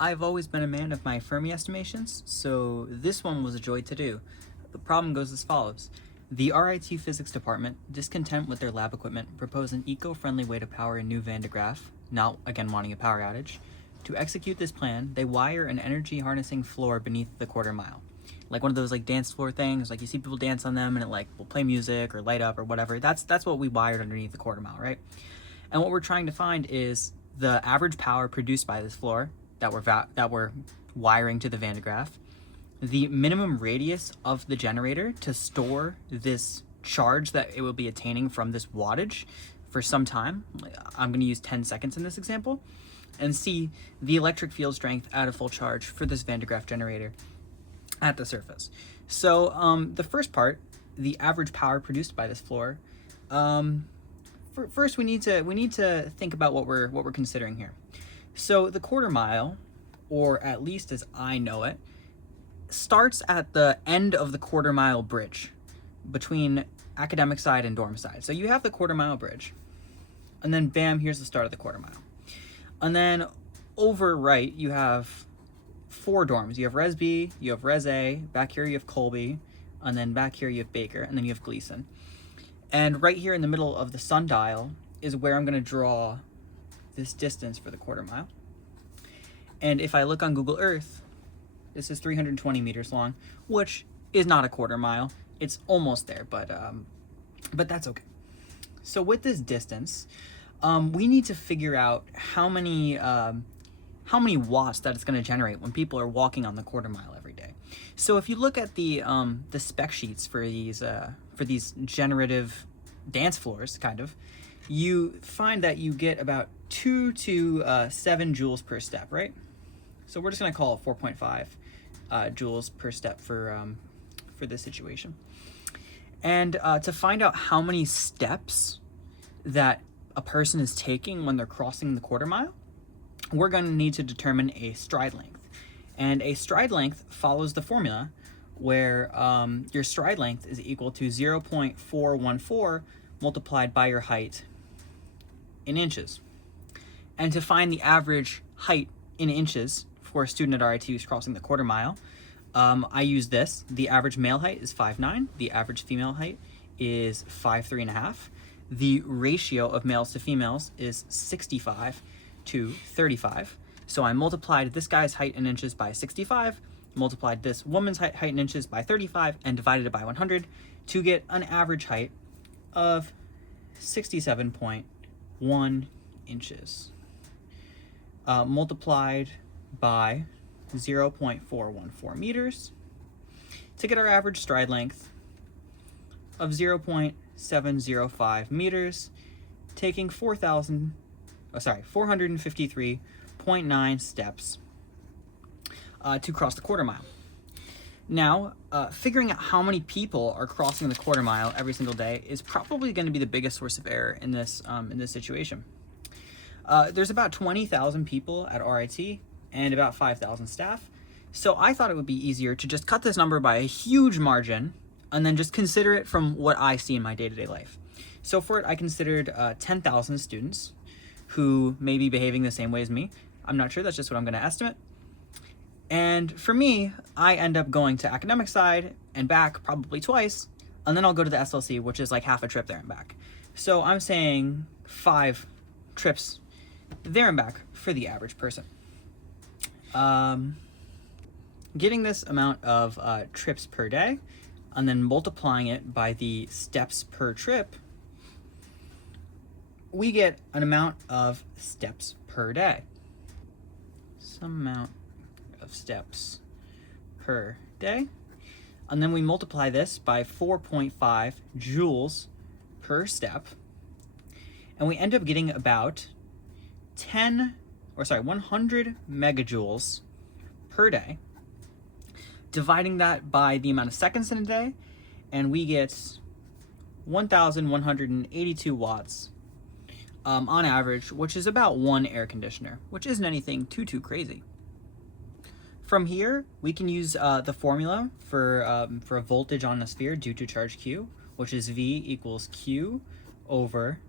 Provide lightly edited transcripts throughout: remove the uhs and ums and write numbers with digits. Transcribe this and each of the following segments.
I've always been a man of my Fermi estimations, so this one was a joy to do. The problem goes as follows. The RIT Physics Department, discontent with their lab equipment, proposed an eco-friendly way to power a new Van-De-Graffe, not again wanting a power outage. To execute this plan, they wire an energy harnessing floor beneath the quarter mile. Like one of those like dance floor things, like you see people dance on them and it like will play music or light up or whatever. That's what we wired underneath the quarter mile, right? And what we're trying to find is the average power produced by this floor that we're wiring to the Van-De-Graffe, the minimum radius of the generator to store this charge that it will be attaining from this wattage for some time. I'm going to use 10 seconds in this example, and see the electric field strength at a full charge for this Van-De-Graffe generator at the surface. So the first part, the average power produced by this floor. First, we need to think about what we're considering here. So the quarter mile, or at least as I know it, starts at the end of the quarter mile bridge between academic side and dorm side. So you have the quarter mile bridge, and then bam, here's the start of the quarter mile. And then over right, you have 4 dorms. You have Res B, you have Res A, back here you have Colby, and then back here you have Baker, and then you have Gleason. And right here in the middle of the sundial is where I'm going to draw this distance for the quarter mile. And if I look on Google Earth, this is 320 meters long, which is not a quarter mile. It's almost there, but that's okay. So with this distance, we need to figure out how many watts that it's going to generate when people are walking on the quarter mile every day. So if you look at the spec sheets for these generative dance floors, kind of, you find that you get about 2 to 7 joules per step, right? So we're just going to call it 4.5 joules per step for this situation. And to find out how many steps that a person is taking when they're crossing the quarter mile, we're going to need to determine a stride length. And a stride length follows the formula where your stride length is equal to 0.414 multiplied by your height in inches. And to find the average height in inches for a student at RIT who's crossing the quarter mile, I use this. The average male height is 5'9". The average female height is 5'3.5". The ratio of males to females is 65 to 35. So I multiplied this guy's height in inches by 65, multiplied this woman's height in inches by 35, and divided it by 100 to get an average height of 67.1 inches. Multiplied by 0.414 meters to get our average stride length of 0.705 meters, taking 453.9 steps to cross the quarter mile. Now, figuring out how many people are crossing the quarter mile every single day is probably going to be the biggest source of error in this situation. There's about 20,000 people at RIT and about 5,000 staff, so I thought it would be easier to just cut this number by a huge margin and then just consider it from what I see in my day-to-day life. So for it, I considered 10,000 students who may be behaving the same way as me. I'm not sure, that's just what I'm going to estimate. And for me, I end up going to academic side and back probably twice, and then I'll go to the SLC, which is like half a trip there and back. So I'm saying 5 trips there and back for the average person. Getting this amount of trips per day and then multiplying it by the steps per trip, we get an amount of steps per day. Some amount of steps per day. And then we multiply this by 4.5 joules per step. And we end up getting about 100 megajoules per day. Dividing that by the amount of seconds in a day, and we get 1,182 watts on average, which is about 1 air conditioner, which isn't anything too crazy. From here, we can use the formula for a voltage on a sphere due to charge Q, which is V equals Q over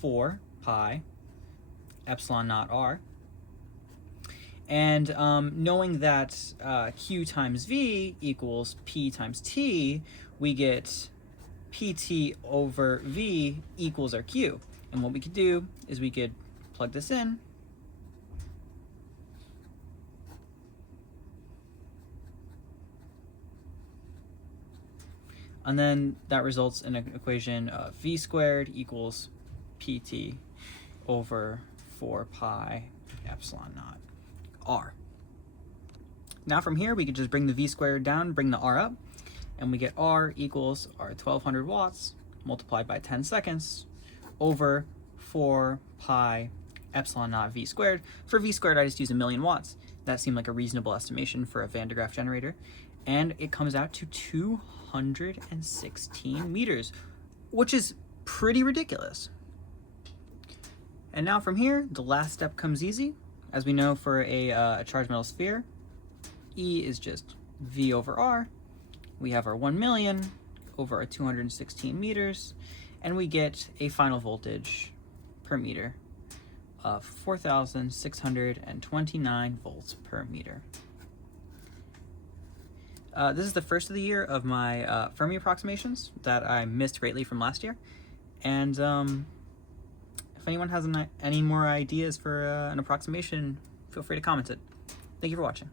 4 pi epsilon naught R. And knowing that Q times V equals P times T, we get PT over V equals our Q. And what we could do is we could plug this in. And then that results in an equation of V squared equals PT over 4 pi epsilon naught R. Now from here, we could just bring the V squared down, bring the R up, and we get R equals our 1200 watts multiplied by 10 seconds over 4 pi epsilon naught V squared. For V squared, I just use 1,000,000 watts. That seemed like a reasonable estimation for a Van-De-Graffe generator. And it comes out to 216 meters, which is pretty ridiculous. And now from here, the last step comes easy. As we know, for a charged metal sphere, E is just V over R. We have our 1,000,000 over our 216 meters, and we get a final voltage per meter of 4,629 volts per meter. This is the first of the year of my Fermi approximations that I missed greatly from last year. And if anyone has any more ideas for an approximation, feel free to comment it. Thank you for watching.